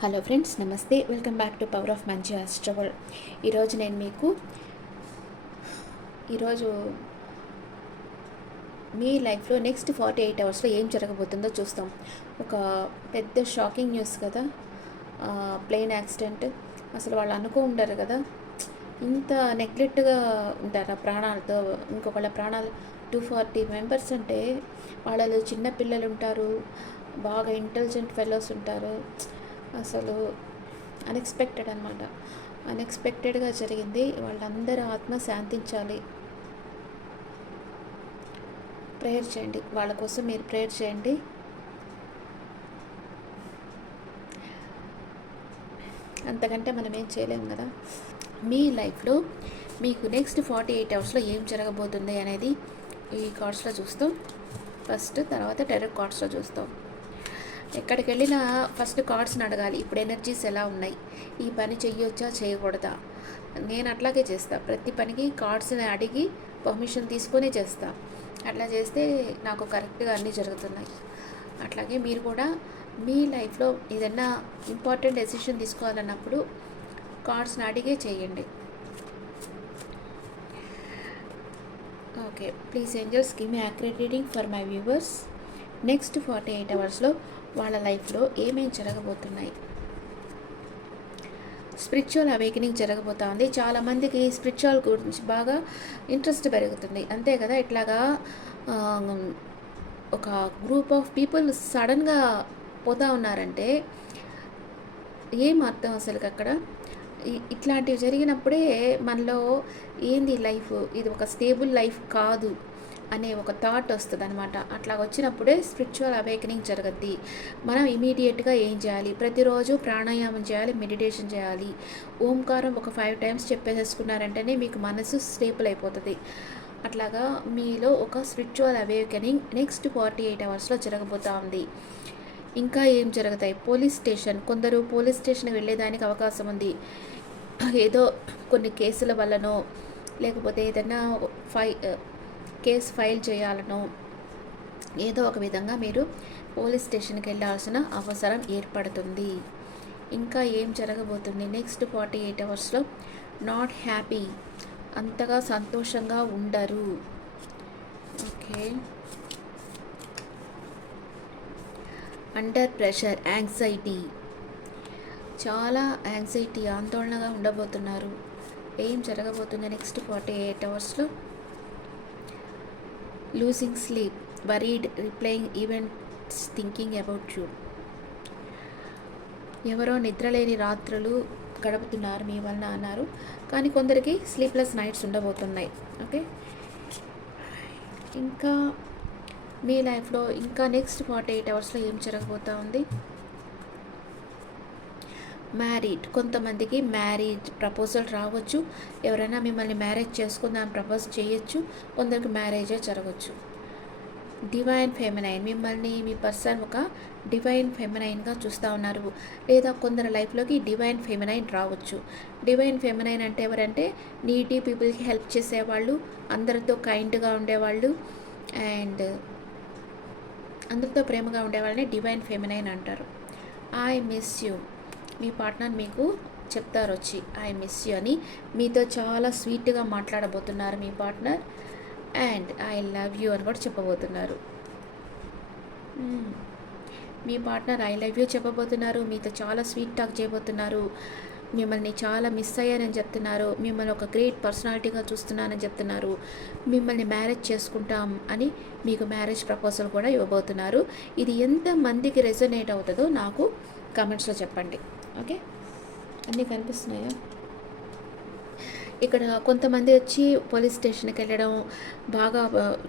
Hello friends, నమస్తే. Welcome back to power of మంచి ఆస్ట్రవల్. ఈరోజు నేను మీకు ఈరోజు మీ లైఫ్లో నెక్స్ట్ 48 అవర్స్లో ఏం జరగబోతుందో చూస్తాం. ఒక పెద్ద షాకింగ్ న్యూస్ కదా, ప్లేన్ యాక్సిడెంట్. అసలు వాళ్ళు అనుకో ఉండరు కదా, ఇంత నెగ్లెక్ట్గా ఉంటారు ఆ ప్రాణాలతో. ఇంకొకళ్ళ ప్రాణాలు 240 మెంబర్స్ అంటే వాళ్ళలో చిన్న పిల్లలు ఉంటారు, బాగా ఇంటెలిజెంట్ ఫెలోస్ ఉంటారు. అసలు అన్ఎక్స్పెక్టెడ్ అనమాట. అన్ఎక్స్పెక్టెడ్గా జరిగింది. వాళ్ళందరూ ఆత్మ శాంతించాలి. ప్రేయర్ చేయండి, వాళ్ళ కోసం మీరు ప్రేయర్ చేయండి. అంతకంటే మనం ఏం చేయలేము కదా. మీ లైఫ్లో మీకు నెక్స్ట్ 48 అవర్స్లో ఏం జరగబోతుంది అనేది ఈ కార్డ్స్లో చూస్తాం ఫస్ట్, తర్వాత డైరెక్ట్ కార్డ్స్లో చూస్తాం. ఎక్కడికి వెళ్ళినా ఫస్ట్ కార్డ్స్ని అడగాలి, ఇప్పుడు ఎనర్జీస్ ఎలా ఉన్నాయి, ఈ పని చెయ్యొచ్చా చేయకూడదా. నేను అట్లాగే చేస్తా, ప్రతి పనికి కార్డ్స్ని అడిగి పర్మిషన్ తీసుకొని చేస్తా. అట్లా చేస్తే నాకు కరెక్ట్గా అన్నీ జరుగుతున్నాయి. అట్లాగే మీరు కూడా మీ లైఫ్లో ఏదైనా ఇంపార్టెంట్ డెసిషన్ తీసుకోవాలన్నప్పుడు కార్డ్స్ని అడిగే చేయండి. Okay, please angels give me accurate reading for my viewers. Next 48 అవర్స్లో వాళ్ళ లైఫ్లో ఏమేమి జరగబోతున్నాయి. స్పిరిచువల్ అవేకనింగ్ జరగబోతా ఉంది. చాలామందికి స్పిరిచువల్ గురించి బాగా ఇంట్రెస్ట్ పెరుగుతుంది, అంతే కదా. ఇట్లాగా ఒక గ్రూప్ ఆఫ్ పీపుల్ సడన్గా పోతూ ఉన్నారంటే ఏం అర్థం అసలు అక్కడ. ఇట్లాంటివి జరిగినప్పుడే మనలో ఏంది లైఫ్, ఇది ఒక స్టేబుల్ లైఫ్ కాదు అనే ఒక థాట్ వస్తుంది అనమాట. అట్లా వచ్చినప్పుడే స్పిరిచువల్ అవేకనింగ్ జరగద్ది. మనం ఇమీడియట్గా ఏం చేయాలి, ప్రతిరోజు ప్రాణాయామం చేయాలి, మెడిటేషన్ చేయాలి. ఓంకారం ఒక 5 టైమ్స్ చెప్పేసేసుకున్నారంటేనే మీకు మనసు స్టేబుల్ అయిపోతుంది. అట్లాగా మీలో ఒక స్పిరిచువల్ అవేకనింగ్ నెక్స్ట్ 48 అవర్స్లో జరగబోతూ ఉంది. ఇంకా ఏం జరుగుతాయి, పోలీస్ స్టేషన్, కొందరు పోలీస్ స్టేషన్కి వెళ్ళేదానికి అవకాశం ఉంది. ఏదో కొన్ని కేసుల వల్లనో లేకపోతే ఏదైనా కేసు ఫైల్ చేయాలనో ఏదో ఒక విధంగా మీరు పోలీస్ స్టేషన్కి వెళ్ళాల్సిన అవసరం ఏర్పడుతుంది. ఇంకా ఏం జరగబోతుంది నెక్స్ట్ 48 అవర్స్లో, నాట్ హ్యాపీ, అంతగా సంతోషంగా ఉండరు. ఓకే, అండర్ ప్రెషర్, యాంగ్జైటీ, చాలా యాంగ్జైటీ, ఆందోళనగా ఉండబోతున్నారు. ఏం జరగబోతుంది నెక్స్ట్ 48 అవర్స్లో, losing sleep, worried, replying events, thinking about you. ఎవరో నిద్రలేని రాత్రులు గడుపుతున్నారు మీ వలన అన్నారు, కానీ కొందరికి స్లీప్లెస్ నైట్స్ ఉండబోతున్నాయి. ఓకే, ఇంకా మీ లైఫ్లో ఇంకా నెక్స్ట్ 48 అవర్స్లో ఏం జరగబోతూ ఉంది. మ్యారీడ్, కొంతమందికి మ్యారేజ్ ప్రపోజల్ రావచ్చు. ఎవరైనా మిమ్మల్ని మ్యారేజ్ చేసుకుందాం ప్రపోజ్ చేయొచ్చు. కొందరికి మ్యారేజే జరగవచ్చు. డివైన్ ఫెమినైన్, మిమ్మల్ని మీ పర్సన్ ఒక డివైన్ ఫెమినైన్గా చూస్తూ ఉన్నారు, లేదా కొందరు లైఫ్లోకి డివైన్ ఫెమినైన్ రావచ్చు. డివైన్ ఫెమినైన్ అంటే ఎవరంటే నీడీ పీపుల్కి హెల్ప్ చేసేవాళ్ళు, అందరితో కైండ్గా ఉండేవాళ్ళు, అండ్ అందరితో ప్రేమగా ఉండేవాళ్ళని డివైన్ ఫెమినైన్ అంటారు. I miss you, me partner మీకు చెప్తారు వచ్చి ఐ మిస్ యూ అని. మీతో చాలా స్వీట్గా మాట్లాడబోతున్నారు మీ partner, and I love you అని కూడా చెప్పబోతున్నారు. మీ పార్ట్నర్ ఐ లవ్ యూ చెప్పబోతున్నారు, మీతో చాలా స్వీట్ టాక్ చేయబోతున్నారు, మిమ్మల్ని చాలా మిస్ అయ్యానని చెప్తున్నారు, మిమ్మల్ని ఒక గ్రేట్ పర్సనాలిటీగా చూస్తున్నానని చెప్తున్నారు, మిమ్మల్ని మ్యారేజ్ చేసుకుంటాం అని మీకు మ్యారేజ్ ప్రపోజల్ కూడా ఇవ్వబోతున్నారు. ఇది ఎంతమందికి రెజొనేట్ అవుతుందో నాకు కామెంట్స్లో చెప్పండి. ఓకే, అన్నీ కనిపిస్తున్నాయా? ఇక్కడ కొంతమంది వచ్చి పోలీస్ స్టేషన్కి వెళ్ళడం, బాగా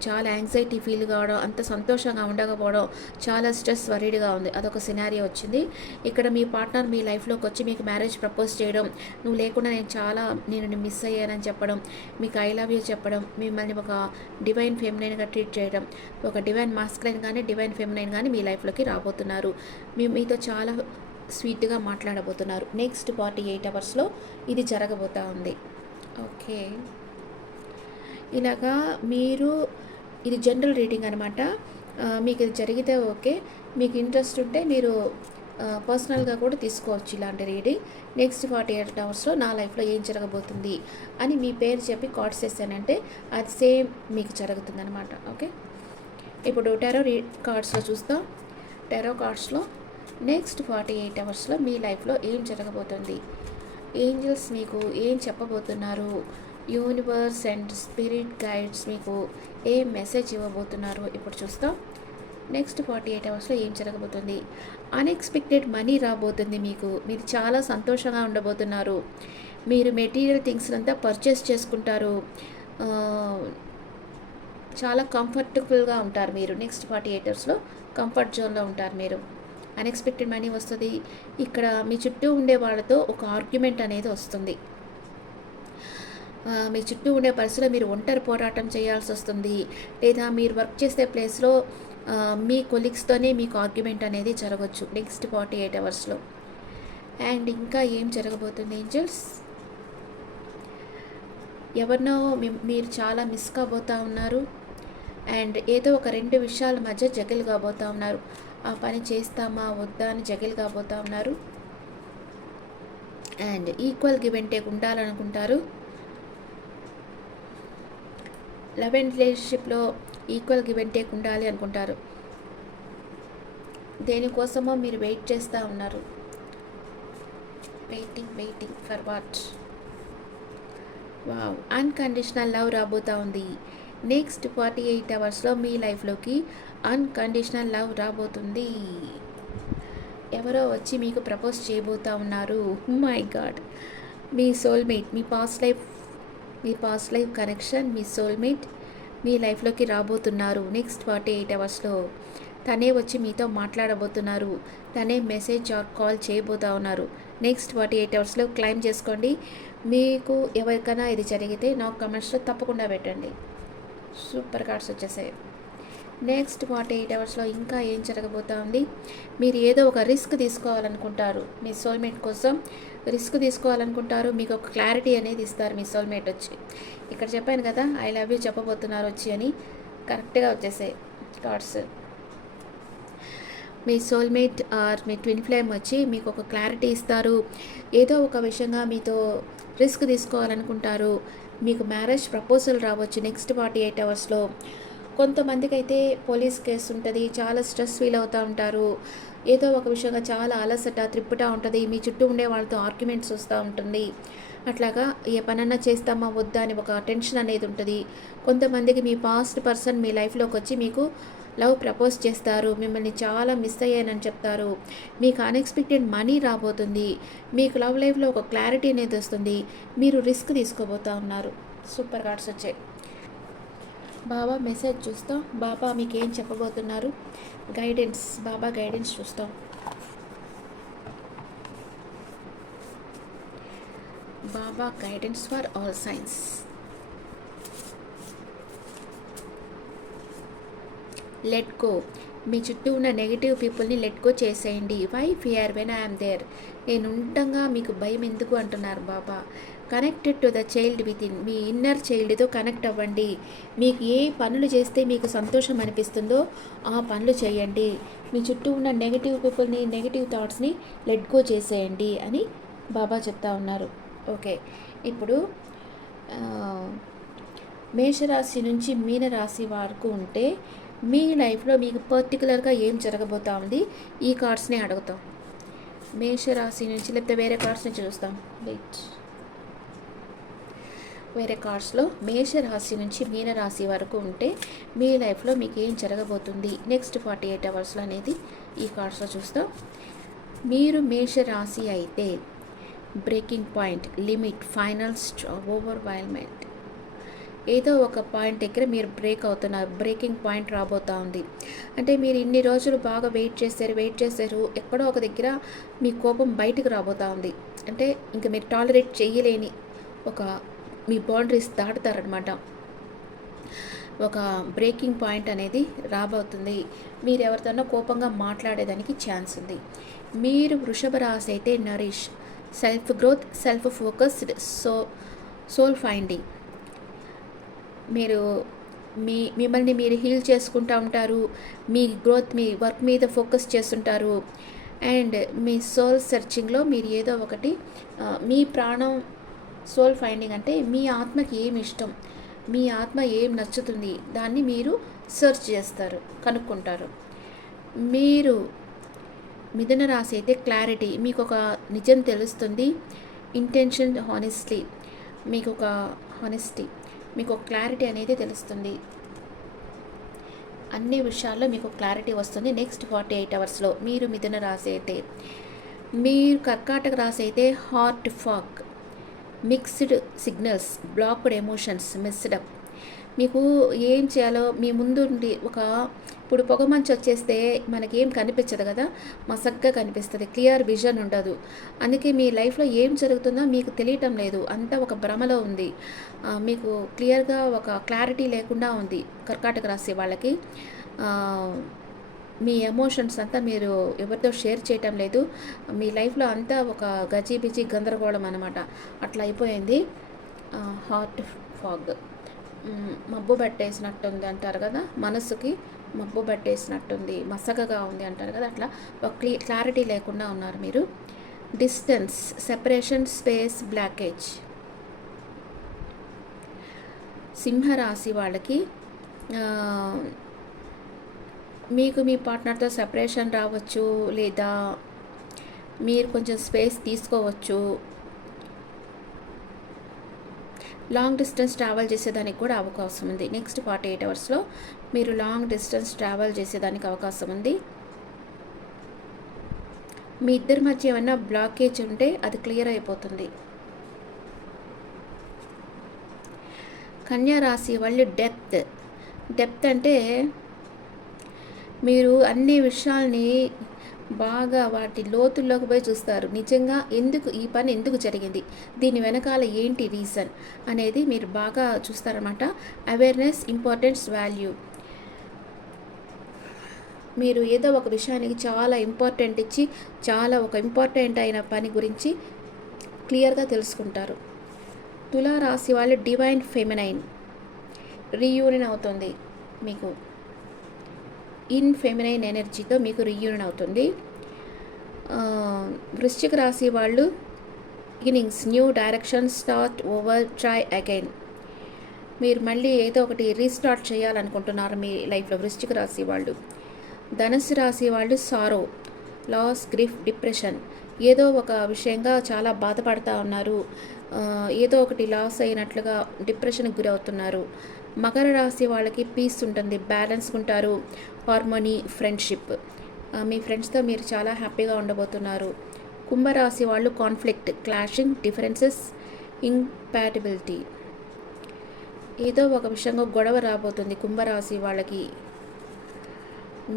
చాలా యాంగ్జైటీ ఫీల్ కావడం, అంత సంతోషంగా ఉండకపోవడం, చాలా స్ట్రెస్ వరీడ్గా ఉంది, అదొక సినారియో వచ్చింది. ఇక్కడ మీ పార్ట్నర్ మీ లైఫ్లోకి వచ్చి మీకు మ్యారేజ్ ప్రపోజ్ చేయడం, నువ్వు లేకుండా నేను మిస్ అయ్యానని చెప్పడం, మీకు ఐ లవ్ యూ చెప్పడం, మిమ్మల్ని ఒక డివైన్ ఫెమినైన్గా ట్రీట్ చేయడం, ఒక డివైన్ మాస్కులైన్ కానీ డివైన్ ఫెమినైన్ కానీ మీ లైఫ్లోకి రాబోతున్నారు. మీతో చాలా స్వీట్గా మాట్లాడబోతున్నారు. నెక్స్ట్ 48 అవర్స్లో ఇది జరగబోతూ ఉంది. ఓకే, ఇలాగా మీరు, ఇది జనరల్ రీడింగ్ అనమాట. మీకు ఇది జరిగితే ఓకే, మీకు ఇంట్రెస్ట్ ఉంటే మీరు పర్సనల్గా కూడా తీసుకోవచ్చు ఇలాంటి రీడింగ్. నెక్స్ట్ 48 అవర్స్లో నా లైఫ్లో ఏం జరగబోతుంది అని మీ పేరు చెప్పి కార్డ్స్ వేసానంటే అది సేమ్ మీకు జరుగుతుందన్నమాట. ఓకే, ఇప్పుడు టెరో కార్డ్స్లో చూస్తాం. టెరో కార్డ్స్లో నెక్స్ట్ 48 అవర్స్లో మీ లైఫ్లో ఏం జరగబోతుంది, ఏంజల్స్ మీకు ఏం చెప్పబోతున్నారు, యూనివర్స్ అండ్ స్పిరిట్ గైడ్స్ మీకు ఏం మెసేజ్ ఇవ్వబోతున్నారు ఇప్పుడు చూస్తాం. నెక్స్ట్ 48 అవర్స్లో ఏం జరగబోతుంది. అన్ఎక్స్పెక్టెడ్ మనీ రాబోతుంది మీకు. మీరు చాలా సంతోషంగా ఉండబోతున్నారు. మీరు మెటీరియల్ థింగ్స్ అంతా పర్చేస్ చేసుకుంటారు. చాలా కంఫర్టబుల్గా ఉంటారు మీరు. నెక్స్ట్ 48 అవర్స్లో కంఫర్ట్ జోన్లో ఉంటారు మీరు. అన్ఎక్స్పెక్టెడ్ మనీ వస్తుంది. ఇక్కడ మీ చుట్టూ ఉండే వాళ్ళతో ఒక ఆర్గ్యుమెంట్ అనేది వస్తుంది. మీ చుట్టూ ఉండే పరిస్థితిలో మీరు ఒంటరి పోరాటం చేయాల్సి వస్తుంది. లేదా మీరు వర్క్ చేసే ప్లేస్లో మీ కొలీగ్స్తోనే మీకు ఆర్గ్యుమెంట్ అనేది జరగవచ్చు నెక్స్ట్ 48 అవర్స్లో. అండ్ ఇంకా ఏం జరగబోతుంది ఏంజల్స్, ఎవరినో మీరు చాలా మిస్ కాబోతూ ఉన్నారు. అండ్ ఏదో ఒక 2 విషయాల మధ్య జగిల్ కాబోతూ ఉన్నారు. ఆ పని చేస్తామా వద్దా అని జగిల్ కాబోతూ ఉన్నారు. And equal give and take ఉండాలనుకుంటారు. లవ్ అండ్ రిలేషన్షిప్లో ఈక్వల్ గివ్ అండ్ టేక్ ఉండాలి అనుకుంటారు. దేనికోసమో మీరు వెయిట్ చేస్తూ ఉన్నారు. Waiting for what. Wow, unconditional love రాబోతూ ఉంది. నెక్స్ట్ 48 అవర్స్లో మీ లైఫ్లోకి అన్కండిషనల్ లవ్ రాబోతుంది. ఎవరో వచ్చి మీకు ప్రపోజ్ చేయబోతూ ఉన్నారు. మై గాడ్, మీ సోల్మేట్, మీ పాస్ట్ లైఫ్ కనెక్షన్, మీ సోల్మేట్ మీ లైఫ్లోకి రాబోతున్నారు. నెక్స్ట్ 48 అవర్స్లో తనే వచ్చి మీతో మాట్లాడబోతున్నారు. తనే మెసేజ్ ఆర్ కాల్ చేయబోతూ ఉన్నారు. నెక్స్ట్ 48 అవర్స్లో క్లైమ్ చేసుకోండి. మీకు ఎవరికైనా ఇది జరిగితే నాకు కమెంట్స్లో తప్పకుండా పెట్టండి. సూపర్ కార్డ్స్ వచ్చేసాయి. నెక్స్ట్ 48 అవర్స్లో ఇంకా ఏం జరగబోతూ ఉంది. మీరు ఏదో ఒక రిస్క్ తీసుకోవాలనుకుంటారు. మీ సోల్మేట్ కోసం రిస్క్ తీసుకోవాలనుకుంటారు. మీకు ఒక క్లారిటీ అనేది ఇస్తారు మీ సోల్మేట్ వచ్చి. ఇక్కడ చెప్పాను కదా ఐ లవ్ యూ చెప్పబోతున్నారు వచ్చి అని, కరెక్ట్గా వచ్చేసాయి కార్డ్స్. మీ సోల్మేట్ ఆర్ మీ ట్విన్ ఫ్లేమ్ వచ్చి మీకు ఒక క్లారిటీ ఇస్తారు. ఏదో ఒక విషయంగా మీతో రిస్క్ తీసుకోవాలనుకుంటారు. మీకు మ్యారేజ్ ప్రపోజల్ రావచ్చు నెక్స్ట్ 48 అవర్స్లో. కొంతమందికి అయితే పోలీస్ కేసు ఉంటుంది, చాలా స్ట్రెస్ ఫీల్ అవుతూ ఉంటారు. ఏదో ఒక విషయంగా చాలా అలసట త్రిప్పుటా ఉంటుంది. మీ చుట్టూ ఉండే వాళ్ళతో ఆర్గ్యుమెంట్స్ వస్తూ ఉంటుంది. అట్లాగా ఏ పనన్నా చేస్తామా వద్దా అని ఒక టెన్షన్ అనేది ఉంటుంది. కొంతమందికి మీ పాస్ట్ పర్సన్ మీ లైఫ్లోకి వచ్చి మీకు లవ్ ప్రపోజ్ చేస్తారు. మిమ్మల్ని చాలా మిస్ అయ్యానని చెప్తారు. మీకు అన్ఎక్స్పెక్టెడ్ మనీ రాబోతుంది. మీకు లవ్ లైఫ్లో ఒక క్లారిటీ అనేది వస్తుంది. మీరు రిస్క్ తీసుకోబోతూ ఉన్నారు. సూపర్ కార్డ్స్ వచ్చాయి. బాబా మెసేజ్ చూస్తాం. బాబా మీకు ఏం చెప్పబోతున్నారు, గైడెన్స్, బాబా గైడెన్స్ చూస్తాం. బాబా guidance for all signs. Let go. మీ చుట్టూ ఉన్న నెగిటివ్ పీపుల్ని లెట్ గో చేసేయండి. Why fear when I'm there. నేను ఉండగా మీకు భయం ఎందుకు అంటున్నారు బాబా. Connected to the child within. మీ ఇన్నర్ చైల్డ్తో కనెక్ట్ అవ్వండి. మీకు ఏ పనులు చేస్తే మీకు సంతోషం అనిపిస్తుందో ఆ పనులు చేయండి. మీ చుట్టూ ఉన్న నెగిటివ్ పీపుల్ని, నెగిటివ్ థాట్స్ని లెట్ గో చేసేయండి అని బాబా చెప్తా ఉన్నారు. ఓకే, ఇప్పుడు మేషరాశి నుంచి మీనరాశి వరకు ఉంటే మీ లైఫ్లో మీకు పర్టికులర్గా ఏం జరగబోతా ఉంది ఈ కార్డ్స్ని అడుగుతాం. మేషరాశి నుంచి, లేకపోతే వేరే కార్డ్స్ నుంచి చూస్తాం. వెయిట్, వేరే కార్డ్స్లో మేషరాశి నుంచి మీనరాశి వరకు ఉంటే మీ లైఫ్లో మీకు ఏం జరగబోతుంది నెక్స్ట్ 48 అవర్స్లో అనేది ఈ కార్డ్స్లో చూస్తాం. మీరు మేషరాశి అయితే breaking point, limit, final stop, overwhelment. ఏదో ఒక పాయింట్ దగ్గర మీరు బ్రేక్ అవుతున్నారు. బ్రేకింగ్ పాయింట్ రాబోతూ ఉంది. అంటే మీరు ఇన్ని రోజులు బాగా వెయిట్ చేశారు, ఎక్కడో ఒక దగ్గర మీ కోపం బయటకు రాబోతూ ఉంది. అంటే ఇంకా మీరు టాలరేట్ చేయలేని ఒక మీ బౌండరీస్ దాటుతారనమాట. ఒక బ్రేకింగ్ పాయింట్ అనేది రాబోతుంది. మీరు ఎవరితోనో కోపంగా మాట్లాడేదానికి ఛాన్స్ ఉంది. మీరు వృషభ రాశి అయితే nourish, self growth, self focused, soul finding. మీరు మిమ్మల్ని మీరు హీల్ చేసుకుంటూ ఉంటారు. మీ గ్రోత్, మీ వర్క్ మీద ఫోకస్ చేస్తుంటారు. అండ్ మీ సోల్ సెర్చింగ్లో మీరు ఏదో ఒకటి మీ ప్రాణం సోల్ ఫైండింగ్ అంటే మీ ఆత్మకి ఏమి ఇష్టం, మీ ఆత్మ ఏం నచ్చుతుంది దాన్ని మీరు సెర్చ్ చేస్తారు, కనుక్కుంటారు. మీరు మిథున రాశి అయితే క్లారిటీ, మీకు ఒక నిజం తెలుస్తుంది. ఇంటెన్షన్ హానెస్ట్లీ, మీకు ఒక హానెస్టీ, మీకు ఒక క్లారిటీ అనేది తెలుస్తుంది. అన్ని విషయాల్లో మీకు క్లారిటీ వస్తుంది నెక్స్ట్ 48 అవర్స్లో. మీరు మిథున రాశి అయితే, మీరు కర్కాటక రాశి అయితే హార్ట్ ఫాక్, mixed signals, blocked emotions, messed up. మీకు ఏం చేయాలో మీ ముందు ఉండి ఇప్పుడు పొగమంచు వచ్చేస్తే మనకేం కనిపించదు కదా, మసగ్గా కనిపిస్తుంది, క్లియర్ విజన్ ఉండదు. అందుకే మీ లైఫ్లో ఏం జరుగుతుందో మీకు తెలియటం లేదు, అంతా ఒక భ్రమలో ఉంది. మీకు క్లియర్గా ఒక క్లారిటీ లేకుండా ఉంది కర్కాటక రాశి వాళ్ళకి. మీ ఎమోషన్స్ అంతా మీరు ఎవరితో షేర్ చేయటం లేదు. మీ లైఫ్లో అంతా ఒక గజిబిజి గందరగోళం అనమాట, అట్లా అయిపోయింది. హార్ట్ ఫాగ్, మబ్బు పట్టేసినట్టుంది అంటారు కదా, మనసుకి మబ్బు పట్టేసినట్టుంది, మసకగా ఉంది అంటారు కదా, అట్లా ఒక క్లారిటీ లేకుండా ఉన్నారు మీరు. Distance, separation, space, blockage. సింహరాశి వాళ్ళకి మీకు మీ పార్ట్నర్తో సెపరేషన్ రావచ్చు, లేదా మీరు కొంచెం స్పేస్ తీసుకోవచ్చు. లాంగ్ డిస్టెన్స్ ట్రావెల్ చేసేదానికి కూడా అవకాశం ఉంది. నెక్స్ట్ 48 అవర్స్లో మీరు లాంగ్ డిస్టెన్స్ ట్రావెల్ చేసేదానికి అవకాశం ఉంది. మీ ఇద్దరి మధ్య ఏమైనా బ్లాకేజ్ ఉంటే అది క్లియర్ అయిపోతుంది. కన్యా రాశి వాళ్ళు డెప్త్ అంటే మీరు అన్ని విషయాల్ని బాగా వాటి లోతుల్లోకి పోయి చూస్తారు. నిజంగా ఈ పని ఎందుకు జరిగింది, దీని వెనకాల ఏంటి రీజన్ అనేది మీరు బాగా చూస్తారన్నమాట. Awareness, importance, value. మీరు ఏదో ఒక విషయానికి చాలా ఇంపార్టెంట్ ఇచ్చి ఒక ఇంపార్టెంట్ అయిన పని గురించి క్లియర్గా తెలుసుకుంటారు. తులారాశి వాళ్ళు డివైన్ ఫెమినైన్, రీయూనియన్ అవుతుంది మీకు. ఇన్ ఫెమినైన్ ఎనర్జీతో మీకు రీయూనియన్ అవుతుంది. వృశ్చిక రాశి వాళ్ళు beginnings, new direction, start over, try again. మీరు మళ్ళీ ఏదో ఒకటి రీస్టార్ట్ చేయాలనుకుంటున్నారు మీ లైఫ్లో వృశ్చిక రాశి వాళ్ళు. ధనుసు రాశి వాళ్ళు సారో, లాస్, గ్రిఫ్, డిప్రెషన్. ఏదో ఒక విషయంగా చాలా బాధపడతా ఉన్నారు, ఏదో ఒకటి లాస్ అయినట్లుగా డిప్రెషన్కి గురవుతున్నారు. మకర రాశి వాళ్ళకి పీస్ ఉంటుంది, బ్యాలెన్స్ ఉంటారు, హార్మోనీ, ఫ్రెండ్షిప్. మీ ఫ్రెండ్స్తో మీరు చాలా హ్యాపీగా ఉండబోతున్నారు. కుంభరాశి వాళ్ళు కాన్ఫ్లిక్ట్, క్లాషింగ్, డిఫరెన్సెస్, ఇంపాటిబిలిటీ. ఏదో ఒక విషయంగా గొడవ రాబోతుంది కుంభరాశి వాళ్ళకి.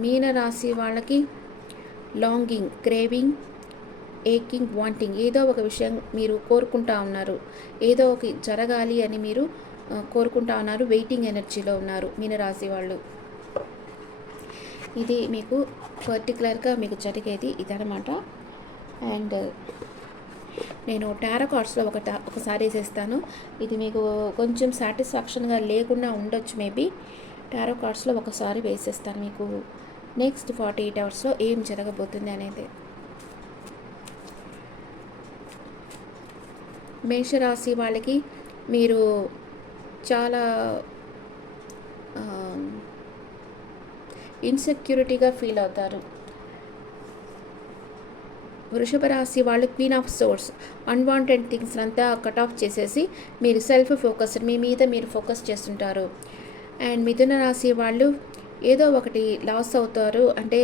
మీనరాశి వాళ్ళకి లాంగింగ్, క్రేవింగ్, ఏకింగ్, వాంటింగ్. ఏదో ఒక విషయం మీరు కోరుకుంటా ఉన్నారు, ఏదో ఒక జరగాలి అని మీరు కోరుకుంటా ఉన్నారు, వెయిటింగ్ ఎనర్జీలో ఉన్నారు మీనరాశి వాళ్ళు. ఇది మీకు పర్టికులర్గా మీకు జరిగేది ఇదనమాట. అండ్ నేను టారో కార్డ్స్లో ఒకసారి వేసేస్తాను. ఇది మీకు కొంచెం సాటిస్ఫాక్షన్గా లేకుండా ఉండొచ్చు మేబీ. టారో కార్డ్స్లో ఒకసారి వేసేస్తాను మీకు నెక్స్ట్ 48 అవర్స్లో ఏం జరగబోతుంది అనేది. మేషరాశి వాళ్ళకి మీరు చాలా ఇన్సెక్యూరిటీగా ఫీల్ అవుతారు. వృషభ రాశి వాళ్ళు queen of swords, unwanted things అంతా కట్ ఆఫ్ చేసేసి మీరు సెల్ఫ్ ఫోకస్డ్, మీ మీద మీరు ఫోకస్ చేస్తుంటారు. అండ్ మిథున రాశి వాళ్ళు ఏదో ఒకటి లాస్ అవుతారు, అంటే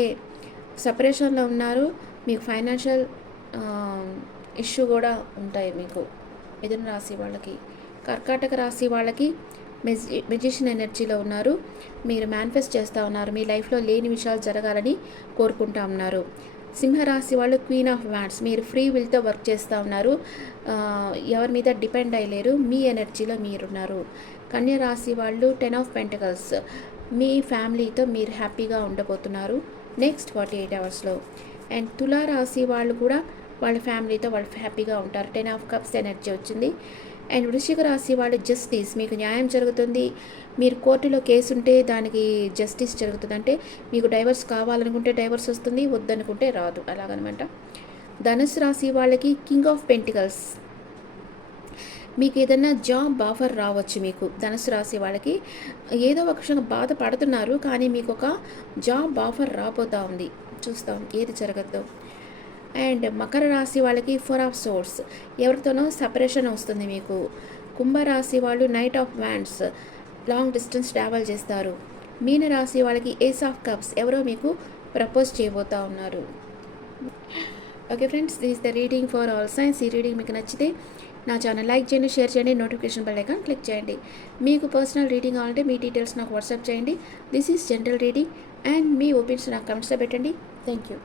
సపరేషన్లో ఉన్నారు, మీకు ఫైనాన్షియల్ ఇష్యూ కూడా ఉంటాయి మీకు మిథున రాశి వాళ్ళకి. కర్కాటక రాశి వాళ్ళకి మెజిషియన్ ఎనర్జీలో ఉన్నారు, మీరు మేనిఫెస్ట్ చేస్తూ ఉన్నారు, మీ లైఫ్లో లేని విషయాలు జరగాలని కోరుకుంటా ఉన్నారు. సింహరాశి వాళ్ళు క్వీన్ ఆఫ్ వ్యాండ్స్, మీరు ఫ్రీ విల్తో వర్క్ చేస్తూ ఉన్నారు, ఎవరి మీద డిపెండ్ అయ్యలేరు, మీ ఎనర్జీలో మీరున్నారు. కన్యా రాశి వాళ్ళు 10 ఆఫ్ పెంటకల్స్, మీ ఫ్యామిలీతో మీరు హ్యాపీగా ఉండబోతున్నారు నెక్స్ట్ 48 అవర్స్లో. అండ్ తులారాశి వాళ్ళు కూడా వాళ్ళ ఫ్యామిలీతో వాళ్ళు హ్యాపీగా ఉంటారు. 10 ఆఫ్ కప్స్ ఎనర్జీ వచ్చింది. అండ్ వృశ్చిక రాశి వాళ్ళు జస్టిస్, మీకు న్యాయం జరుగుతుంది. మీరు కోర్టులో కేసు ఉంటే దానికి జస్టిస్ జరుగుతుంది. అంటే మీకు డైవర్స్ కావాలనుకుంటే డైవర్స్ వస్తుంది, వద్దనుకుంటే రాదు, అలాగనమాట. ధనుసు రాశి వాళ్ళకి కింగ్ ఆఫ్ పెంటికల్స్, మీకు ఏదైనా జాబ్ ఆఫర్ రావచ్చు. మీకు ధనుసు రాశి వాళ్ళకి ఏదో ఒక విషయంగా బాధపడుతున్నారు, కానీ మీకు ఒక జాబ్ ఆఫర్ రాబోతూ ఉంది. చూస్తాం ఏది జరగద్దో. అండ్ మకర రాశి వాళ్ళకి 4 ఆఫ్ సోర్స్, ఎవరితోనో సపరేషన్ వస్తుంది మీకు. కుంభరాశి వాళ్ళు knight of wands, long distance travel చేస్తారు. మీన రాశి వాళ్ళకి ఏస్ ఆఫ్ కప్స్, ఎవరో మీకు ప్రపోజ్ చేయబోతూ ఉన్నారు. Okay friends, this the reading for all science. ఈ రీడింగ్ మీకు నచ్చితే నా ఛానల్ లైక్ చేయండి, షేర్ చేయండి, నోటిఫికేషన్ బెల్ ఐకాన్ క్లిక్ చేయండి. మీకు పర్సనల్ రీడింగ్ కావాలంటే మీ డీటెయిల్స్ నాకు వాట్సాప్ చేయండి. This is general reading and me opinions నాకు కమెంట్స్లో పెట్టండి. Thank you.